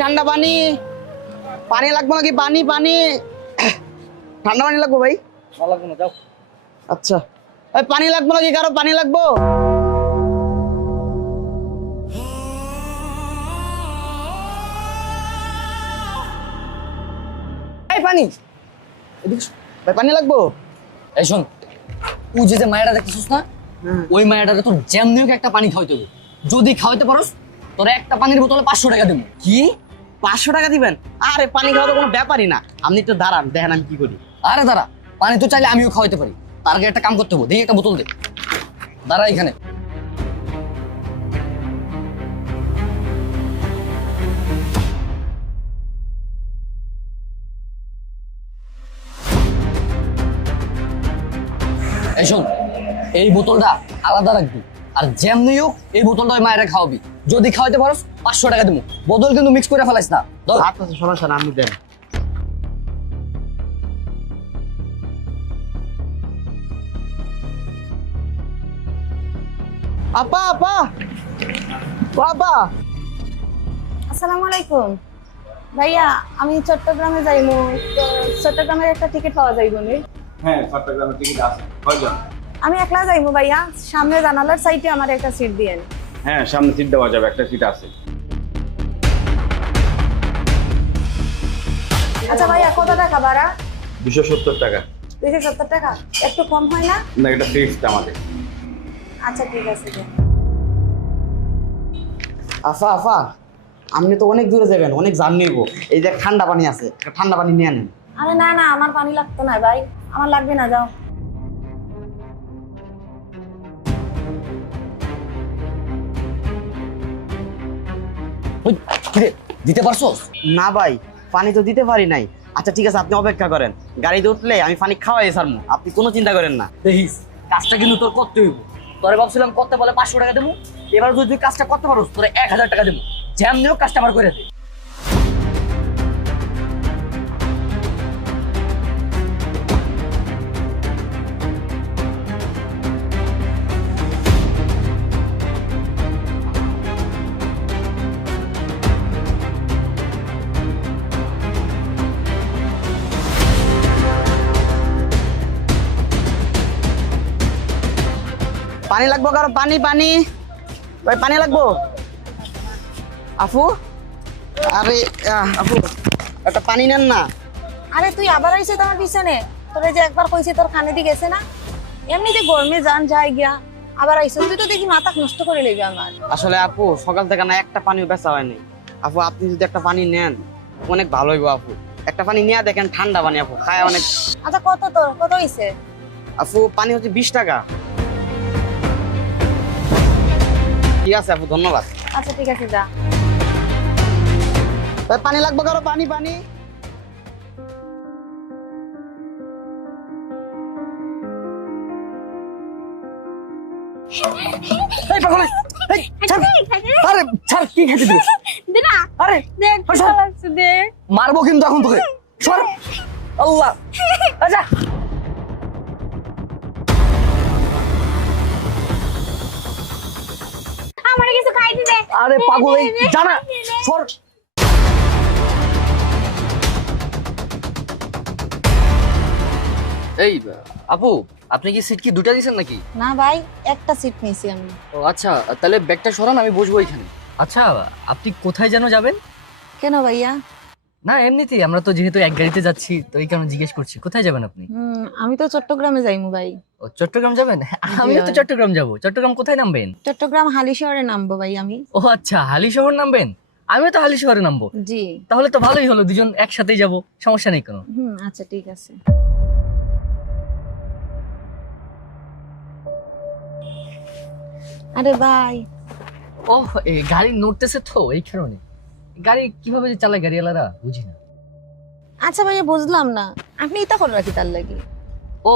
ঠান্ডা পানি। পানি লাগবে নাকি? পানি পানি ঠান্ডা পানি লাগবে ভাই? লাগবে না, যাও। আচ্ছা, এই পানি লাগবে নাকি? কারো পানি লাগবে? এই পানি, এদিকে শোন। ভাই পানি লাগবে? এই শোন, তুই যে মায়েরা দেখতেছিস না, ওই মায়েরাকে তোর যেমনি হোক একটা পানি খাওয়াইতে হবে। যদি খাওয়াইতে পারোস তোর একটা পানির বোতলে 500 টাকা দেবো। কি 500 টাকা দিবেন? আরে পানি খাওয়া তো কোনো ব্যাপারই না, আপনি একটু দাঁড়ান, দেখেন আমি কি করি। আরে দাঁড়া, পানি তো চাইলে আমিও খাওয়াইতে পারি। তার আগে একটা কাম করতে হবে, দেখি একটা বোতল দে। দাঁড়া এখানে। এই শোন, এই বোতলটা আলাদা রাখবি, আর যেমনি হোক এই বোতলটা ওই মায়েরা খাওয়াবি। যদি খাওয়াইতে পারোস 500 টাকা দেবো। বোতল কিন্তু মিক্স করে ফেলাইস না। ধর। আচ্ছা সমস্যা না, আপনি দেন। আপা আপা বাবা, আসসালামু আলাইকুম ভাইয়া, আমি চট্টগ্রামে যাইমু, তো চট্টগ্রামের একটা টিকিট পাওয়া যাইব নি? হ্যাঁ, চট্টগ্রামের টিকিট আছে। কয়জন? আমি একলা যাইমু ভাইয়া, সামনে জানালার সাইডে আমার একটা সিট দিয়েন। হ্যাঁ, সামনে সিট দেওয়া যাবে, একটা সিট আছে। আচ্ছা ভাইয়া, কত টাকা ভাড়া? 270 টাকা। 270 টাকা, একটু কম হয় না? না, এটা ফিক্সড আমাদের। আচ্ছা ঠিক আছে দেন। আফা আফা, আপনি তো অনেক দূরে যাবেন, অনেক জার্নি নিব। এই যে ঠান্ডা পানি আছে, একটা ঠান্ডা পানি নিয়ে নেন। আরে না না, আমার পানি লাগতো না ভাই, আমার লাগবে না, যাও। ওই, কিরে, দিতে পারছোস? না ভাই, পানি তো দিতে পারি নাই। আচ্ছা ঠিক আছে, আপনি অপেক্ষা করেন, গাড়িতে উঠলে আমি পানি খাওয়াই সারমু, আপনি কোনো চিন্তা করেন না। দেখিস, কাজটা কিন্তু তোর করতে হইব। তোরে ভাবছিলাম করতে বলে 500 টাকা দেবো, এবার যদি তুই কাজটা করতে পারোস তোরে 1000 টাকা দেবো। যেমনি হোক কাজটা আমার করে দে। পানি লাগবো কারো? পানি পানি ভাই, পানি লাগবো? আফু, আরে আফু, একটা পানি নেন না। আরে তুই আবার আইছিস তোমার পিছনে? তোরে যে একবার কইছি তোর কানে দি গেছে না? এমনিতে গরমে যান যায় গিয়া, আবার আইছিস তুই, তো দেখি মাথা নষ্ট করে লইবি আমার। আসলে আপু, সকাল থেকে না একটা পানিও বেচা হয়নি। আপু আপনি যদি একটা পানি নেন অনেক ভালো হইব আপু। একটা পানি নিয়ে দেখেন, ঠান্ডা পানি আপু, খায় অনেক। আচ্ছা কত তোর, কত হইছে? আপু পানি হচ্ছে 20 টাকা। ঠিক আছে আপু, ধন্যবাদ। আচ্ছা ঠিক আছে, যা। ভাই পানি লাগবে কারো? পানি পানি। এই পাগল, এই ছাড়। আরে ছাড়, কি খেতে দিবি? দে না, আরে দেখ আরে সর। লাগছে, দে। মারবো কিন্তু এখন তোকে। সর। আল্লাহ। আচ্ছা। আমার কিছু খাইতে দে। আরে পাগল, এই জানা। সর। এই আপু, আপনি কি সিট কি দুটা দিয়েছেন নাকি? না ভাই, একটা সিট নিছি আমি। ও আচ্ছা, তাহলে ব্যাগটা সরান, আমি বসবো এখানে। আচ্ছা, আপনি কোথায় যেন যাবেন? কেন ভাইয়া? না এমনিতেই, আমরা তো যেহেতু এক গাড়িতে যাচ্ছি তো এই কারণে জিজ্ঞেস করছি কোথায় যাবেন আপনি। আমি তো চট্টগ্রামে যাইমু ভাই। ও চট্টগ্রাম যাবেন? আমিও তো চট্টগ্রাম যাব। চট্টগ্রাম কোথায় নামবেন? চট্টগ্রাম হালিশহরে নামবো ভাই আমি। ও আচ্ছা, হালি শহর নামবেন? আমিও তো হালি শহরে নামবো। জি। তাহলে তো ভালোই হলো, দুজন একসাথেই যাব, সমস্যা নেই কোনো। আচ্ছা ঠিক আছে। আরে ভাই, ও এই গাড়ি নড়তেছে তো এই কারণে। গাড়ি কিভাবে যে চালায় গাড়িওয়ালারা বুঝি না। আচ্ছা ভাইয়া, বুঝলাম না, আপনি এটা করে রাখি তার লাগি। ও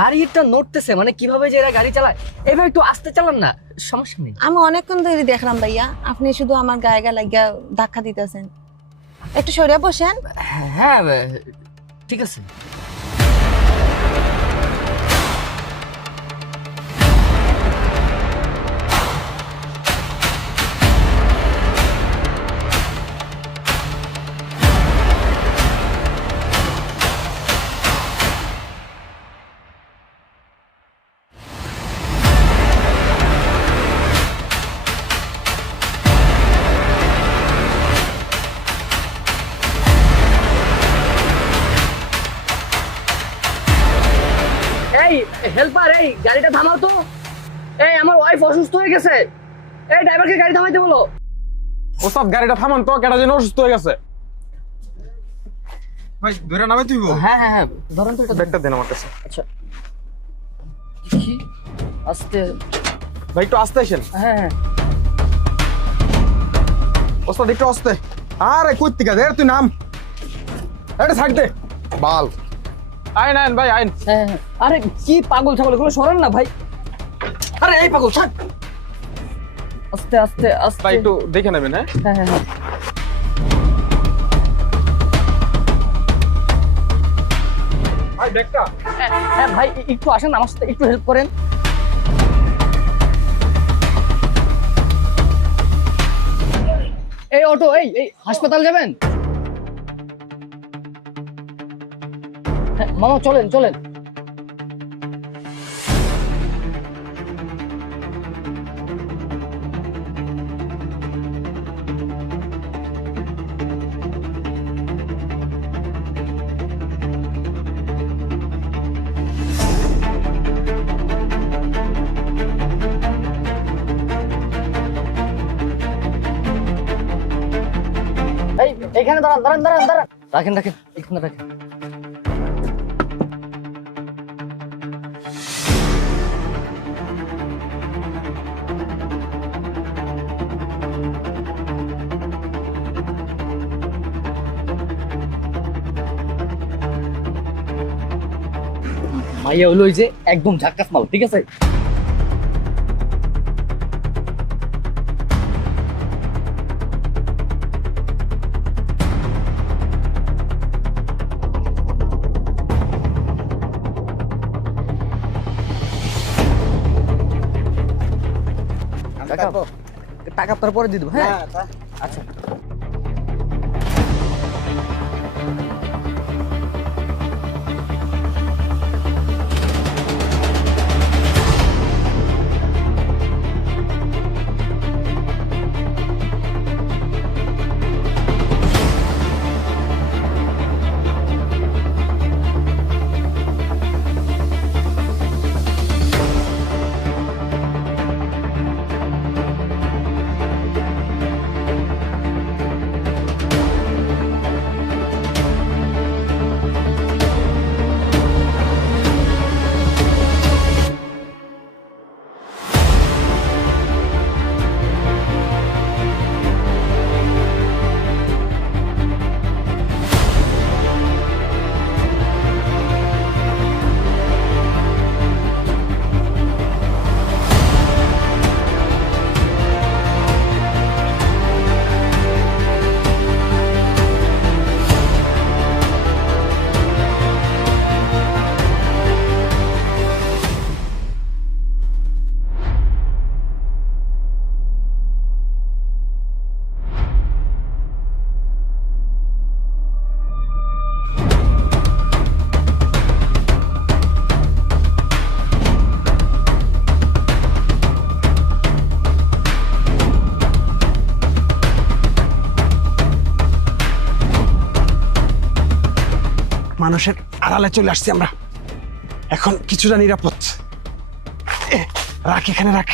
গাড়িটা নড়তেছে মানে কিভাবে যে এরা গাড়ি চালায়, এবার একটু আস্তে চালান না, সমস্যা নেই। আমি অনেকক্ষণ ধরে দেখলাম ভাইয়া, আপনি শুধু আমার গায়ে লাগিয়া ধাক্কা দিতেছেন। একটু সরিয়ে বসেন। হ্যাঁ ঠিক আছে। এই হেল্পার, এই গাড়িটা থামাও তো। এই আমার ওয়াইফ অসুস্থ হয়ে গেছে, এই ড্রাইভারকে গাড়ি থামাইতে বলো। ওস্তাদ গাড়িটা থামান তো, কেটা যেন অসুস্থ হয়ে গেছে। ভাই ধরে নামে তুই হ্যাঁ হ্যাঁ হ্যাঁ, ধরেন তো এটা। ব্যাগটা দেন আমার কাছে। আচ্ছা কি আস্তে। ভাই একটু আস্তে আসেন। হ্যাঁ হ্যাঁ ওস্তাদ একটু আস্তে। আরে কই থেকে দে তুই নাম, এটা ছাড় দে বাল। আইন আইন ভাই আইন। হ্যাঁ হ্যাঁ। আরে কি পাগল ছাগল, এগুলো সরেন না ভাই। আরে এই পাগল ছাড়। আস্তে আস্তে আস্তে। ভাই একটু দেখে নেবেন। হ্যাঁ হ্যাঁ হ্যাঁ হ্যাঁ। ভাই ব্যাগটা। হ্যাঁ ভাই একটু আসেন আমার সাথে, একটু হেল্প করেন। এই অটো, এই এই হাসপাতাল যাবেন? হ্যাঁ, মামা চলেন চলেন। এই এখানে দাঁড়ান দাঁড়ান দাঁড়ান দাঁড়ান, রাখেন রাখেন, এখানে রাখেন। মাইয়া হলো ওই যে একদম ঝাক্কাস মাল, ঠিক আছে? টাকা আপনার পরে দিয়ে দেবো। হ্যাঁ আচ্ছা। মানুষের আড়ালে চলে আসছি আমরা, এখন কিছুটা নিরাপদ। রাখ এখানে রাখ।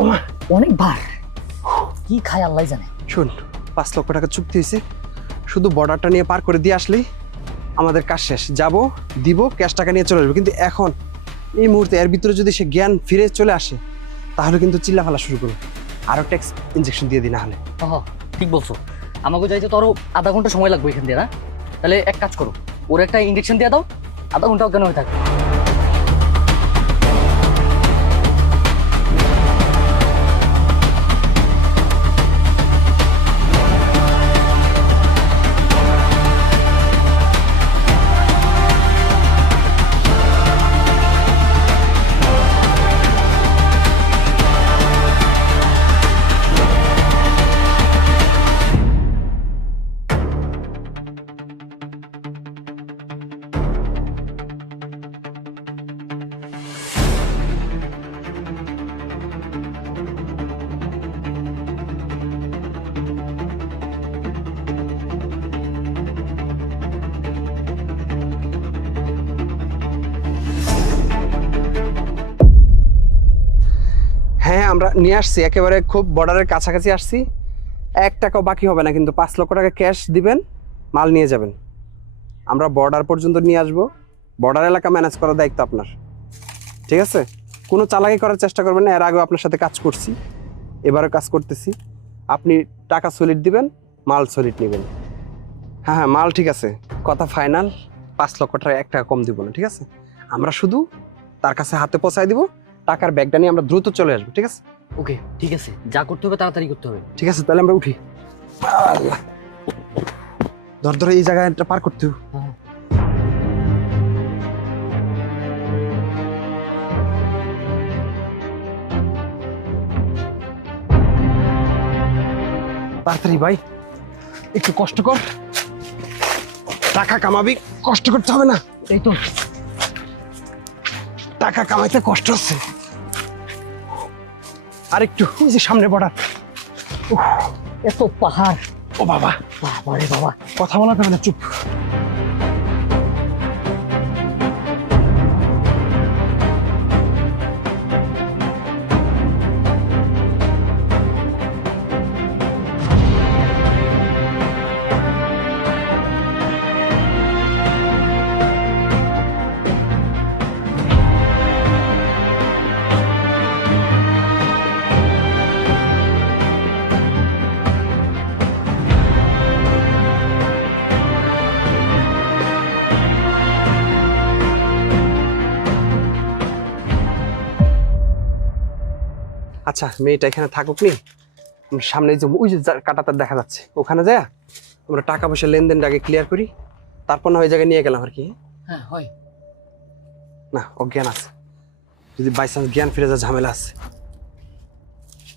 ওমা অনেকবার কি খায় আল্লাহ জানে। শুন, 5 লক্ষ টাকা চুক্তি হয়েছে, শুধু বর্ডারটা নিয়ে পার করে দিয়ে আসলেই আমাদের কাজ শেষ। যাব, দিব, ক্যাশ টাকা নিয়ে চলে আসবো। কিন্তু এখন এই মুহূর্তে এর ভিতরে যদি সে জ্ঞান ফিরে চলে আসে, তাহলে কিন্তু চিল্লা ফালা শুরু করবে। আরো ট্যাক্স ইনজেকশন দিয়ে দিই না হলে। ঠিক বলছো, আমাকে যাইতে তো আরো আধা ঘন্টা সময় লাগবে এখান দিয়ে, না? তাহলে এক কাজ করো, ওর একটা ইঞ্জেকশন দিয়ে দাও, আধা ঘন্টা অজ্ঞান হয়ে থাকবে। আমরা নিয়ে আসছি, একেবারে খুব বর্ডারের কাছাকাছি আসছি। 1 টাকাও বাকি হবে না, কিন্তু 5 লক্ষ টাকা ক্যাশ দিবেন, মাল নিয়ে যাবেন। আমরা বর্ডার পর্যন্ত নিয়ে আসবো, বর্ডার এলাকা ম্যানেজ করার দায়িত্ব আপনার, ঠিক আছে? কোনো চালাকি করার চেষ্টা করবেন না, এর আগেও আপনার সাথে কাজ করছি, এবারও কাজ করতেছি। আপনি টাকা সলিড দিবেন, মাল সলিড নেবেন। হ্যাঁ হ্যাঁ, মাল ঠিক আছে, কথা ফাইনাল। 5 লক্ষ টাকা 1 টাকা কম দিব না, ঠিক আছে? আমরা শুধু তার কাছে হাতে পৌঁছায় দিব, টাকার ব্যাগটা নিয়ে আমরা দ্রুত চলে আসবো, ঠিক আছে? ওকে ঠিক আছে, যা করতে হবে তাড়াতাড়ি করতে হবে। ঠিক আছে, তাহলে আমরা উঠি। আল্লাহ, ধর ধরে এই জায়গাটা পার করতে হবে। হ্যাঁ। তাড়াতাড়ি ভাই, একটু কষ্ট কর, টাকা কামাবি, কষ্ট করতে হবে না। এই তো টাকা কামাইতে কষ্ট হচ্ছে। আর একটু, ওই যে সামনে বর্ডার। এত পাহাড়, ও বাবা, বাবারে বাবা। কথা বলা যাবে না, চুপ। আচ্ছা, মেয়েটা এখানে থাকুক নি, সামনে যে ওই যে কাটাটা দেখা যাচ্ছে, ওখানে যায় আমরা টাকা পয়সা লেনদেনটা আগে ক্লিয়ার করি, তারপর না ওই জায়গায় নিয়ে গেলাম আর কি। হ্যাঁ হয়। না, অজ্ঞান আছে, যদি বাই চান্স জ্ঞান ফিরে যাওয়ার ঝামেলা আছে,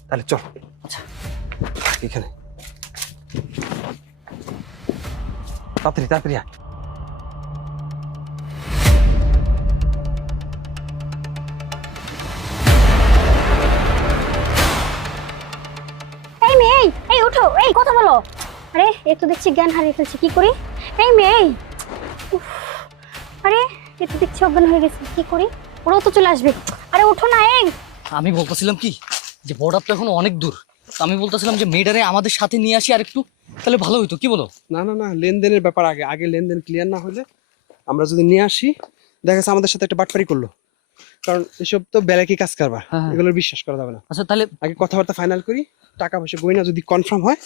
তাহলে চল। আচ্ছা এখানে তাড়াতাড়ি তাড়াতাড়ি আয়। এই মেয়ে, এই উঠো, এই কথা বলো। আরে এ তো দেখছি জ্ঞান হারিয়ে ফেলছে, কি করি? এই মেয়ে, উফ, আরে এ তো দেখছি অজ্ঞান হয়ে গেছে, কি করি? ওরাও তো চলে আসবে। আরে উঠো না। এই আমি বলতেছিলাম কি যে বর্ডার তো এখন অনেক দূর, তো আমি বলতেছিলাম যে মেয়েটারে আমাদের সাথে নিয়ে আসি আর একটু, তাহলে ভালো হইতো, কি বলো? না না না, লেনদেনের ব্যাপার আগে, আগে লেনদেন ক্লিয়ার না হলে আমরা যদি নিয়ে আসি, দেখা যাচ্ছে আমাদের সাথে একটা বাটপারি করলো, কারণ এসব তো বেলাকি কাজ কারবার, হ্যাঁ। এগুলোর বিশ্বাস করা যাবে না। আচ্ছা তাহলে আগে কথাবার্তা ফাইনাল করি, টাকা পয়সা গয়না যদি কনফার্ম হয়,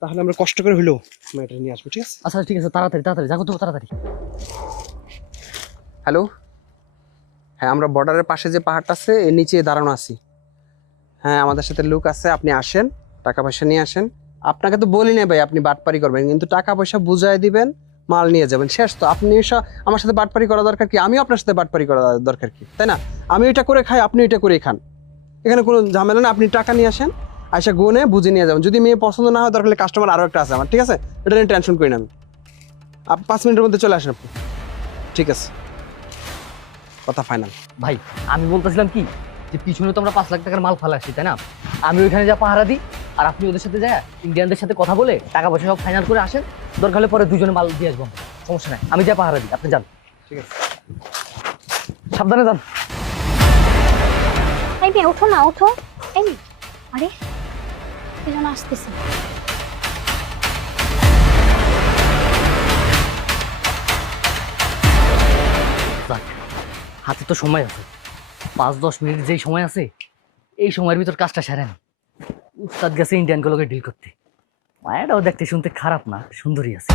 তাহলে আমরা কষ্ট করে হলেও মেয়েটা নিয়ে আসবো, ঠিক আছে? আচ্ছা ঠিক আছে, তাড়াতাড়ি তাড়াতাড়ি যা করতে হবে তাড়াতাড়ি। হ্যালো, হ্যাঁ আমরা বর্ডারের পাশে যে পাহাড়টা আছে এর নিচে দাঁড়ানো আছি। হ্যাঁ, আমাদের সাথে লোক আছে, আপনি আসেন, টাকা পয়সা নিয়ে আসেন। আপনাকে তো বলি না ভাই আপনি বাটপারি করবেন, কিন্তু টাকা পয়সা বুঝাই দিবেন, মাল নিয়ে যাবেন, শেষ তো। আপনি আমার সাথে বাটপারি করা দরকার কি? আমিও আপনার সাথে বাটপারি করা দরকার কি, তাই না? আমি এটা করে খাই, আপনি এটা করে খান, এখানে কোনো ঝামেলা না। আপনি টাকা নিয়ে আসেন, আইসা গুনে বুঝে নিয়ে যাবেন। যদি মেয়ে পছন্দ না হয়, দরকার হলে কাস্টমার আরও একটা আছে আমার, ঠিক আছে? এটা নিয়ে টেনশন করি না আমি। 5 মিনিটের মধ্যে চলে আসেন আপনি, ঠিক আছে? কথা ফাইনাল। ভাই আমি বলতেছিলাম কি যে পিছনে তো আমরা 5 লাখ টাকার মাল ফালা আসছি, তাই না? আমি ওইখানে যা পাহারা দিই, আর আপনি ওদের সাথে যায় ইন্ডিয়ানদের সাথে কথা বলে টাকা পয়সা সব ফাইনাল করে আসেন, দরকার হলে পরে দুজনে মাল দিয়ে আসবো, সমস্যা নাই। আমি যা পাহারা দিই, আপনি যান, ঠিক আছে? সাবধানে যান। এই মেয়ে, উঠো না, উঠো। এই আরে এজন আসতেছে। যাক, হাতে তো সময় আছে, 5-10 মিনিট যেই সময় আছে, এই সময়ের ভিতর কাজটা সেরে নি। উস্তাদ গেছে ইন্ডিয়ানগুলোকে ডিল করতে। মায়াটাও দেখতে শুনতে খারাপ না, সুন্দরী আছে।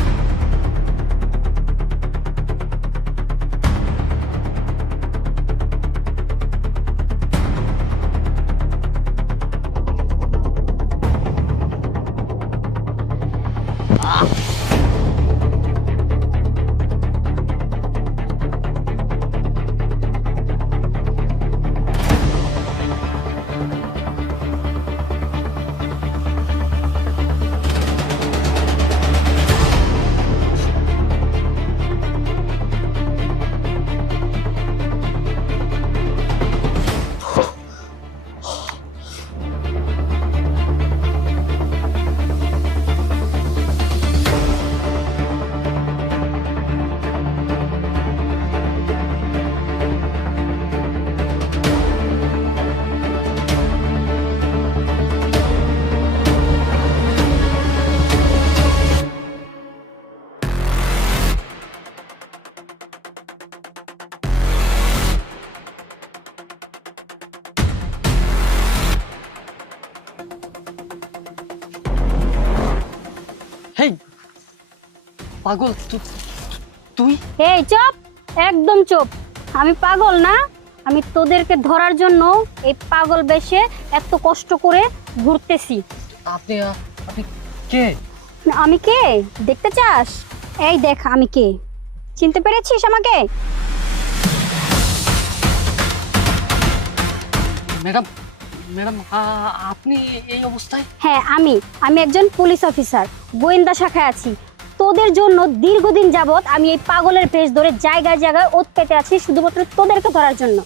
পাগল তুই? এই চুপ, একদম চুপ। আমি পাগল না, আমি তোদেরকে ধরার জন্য এই পাগল বেশে এত কষ্ট করে ঘুরতেছি। আপনি আপনি কে? আমি কে দেখতে চাস? এই দেখ আমি কে, চিনতে পেরেছিস আমাকে? ম্যাডাম ম্যাডাম আপনি এই অবস্থায়? হ্যাঁ আমি একজন পুলিশ অফিসার, গোয়েন্দা শাখায় আছি। তোদের জন্য দীর্ঘদিন যাবৎ আমি এই পাগলের পেশ ধরে জায়গায় জায়গায় ওত পেতে আছি শুধুমাত্র তোদেরকে ধরার জন্য।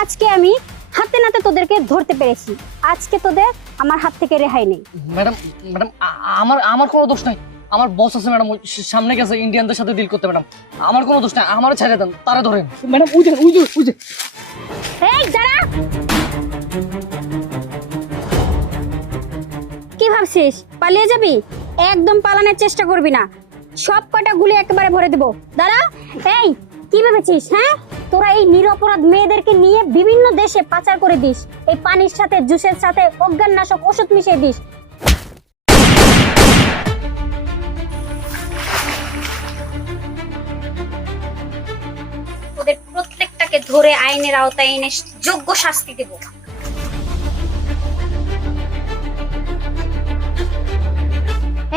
আজকে আমি হাতে নাতে তোদেরকে ধরতে পেরেছি। আজকে তোদের আমার হাত থেকে রেহাই নেই। ম্যাডাম ম্যাডাম আমার কোনো দোষ নাই। আমার বস আছে ম্যাডাম, ওই সামনে গেছে ইন্ডিয়ানদের সাথে ডিল করতে। ম্যাডাম আমার কোনো দোষ নাই, আমারও ছেড়ে দেন, তারা ধরেন। ম্যাডাম ওই যে এই যারা, কি ভাবছিস পালিয়ে যাবি? একদম পালানোর চেষ্টা করবি না, সব কটা গুলি একেবারে ভরে দেবো। দাঁড়া। এই কি ভেবেছিস? হ্যাঁ, তোরা এই নিরপরাধ মেয়েদেরকে নিয়ে বিভিন্ন দেশে পাচার করে দিস, এই পানির সাথে জুসের সাথে অজ্ঞাননাশক ওষুধ মিশিয়ে দিস। ওদের প্রত্যেকটাকে ধরে আইনের আওতায় এনে যোগ্য শাস্তি দেব।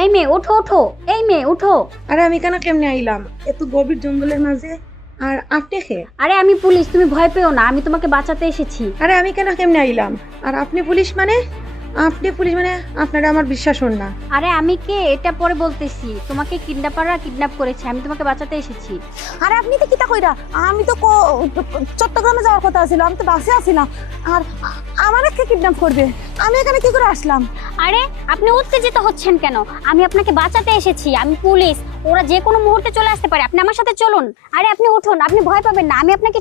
এই মেয়ে ওঠো ওঠো, এই মেয়ে ওঠো। আরে আমি কেন কেমনে আইলাম এত গভীর জঙ্গলের মাঝে? আর আপনি কে? আরে আমি পুলিশ, তুমি ভয় পেও না, আমি তোমাকে বাঁচাতে এসেছি। আরে আমি কেন কেমনে আইলাম? আর আপনি পুলিশ মানে? আপনি পুলিশ মানে আপনারা আমার বিশ্বাস হন না। আরে আমি কে এটা পরে বলতেছি, তোমাকে কিডন্যাপাররা কিডন্যাপ করেছে, আমি তোমাকে বাঁচাতে এসেছি। আরে আপনি তো কিতা কইরা? আমি তো চট্টগ্রামে যাওয়ার কথা ছিল, আমি তো বাসে আছিলাম। আর আমার কে কিডন্যাপ করবে? আমি এখানে কি করে আসলাম? আরে আপনি উত্তেজিত হচ্ছেন কেন? আমি আপনাকে বাঁচাতে এসেছি, আমি পুলিশ। ওরা যে কোনো মুহূর্তে চলে আসতে পারে, আপনি আমার সাথে চলুন। আরে আপনি উঠুন, আপনি ভয় পাবেন না, আমি আপনাকে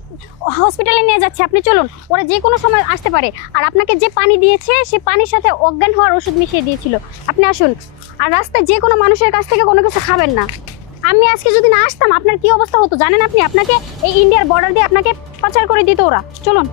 হসপিটালে নিয়ে যাচ্ছি, আপনি চলুন। ওরা যে কোনো সময় আসতে পারে। আর আপনাকে যে পানি দিয়েছে সে পানির সাথে অজ্ঞান হওয়ার ওষুধ মিশিয়ে দিয়েছিল। আপনি আসুন। আর রাস্তায় যে কোনো মানুষের কাছ থেকে কোনো কিছু খাবেন না। আমি আজকে যদি না আসতাম আপনার কি অবস্থা হতো জানেন আপনি? আপনাকে এই ইন্ডিয়ার বর্ডার দিয়ে আপনাকে পাচার করে দিত ওরা। চলুন।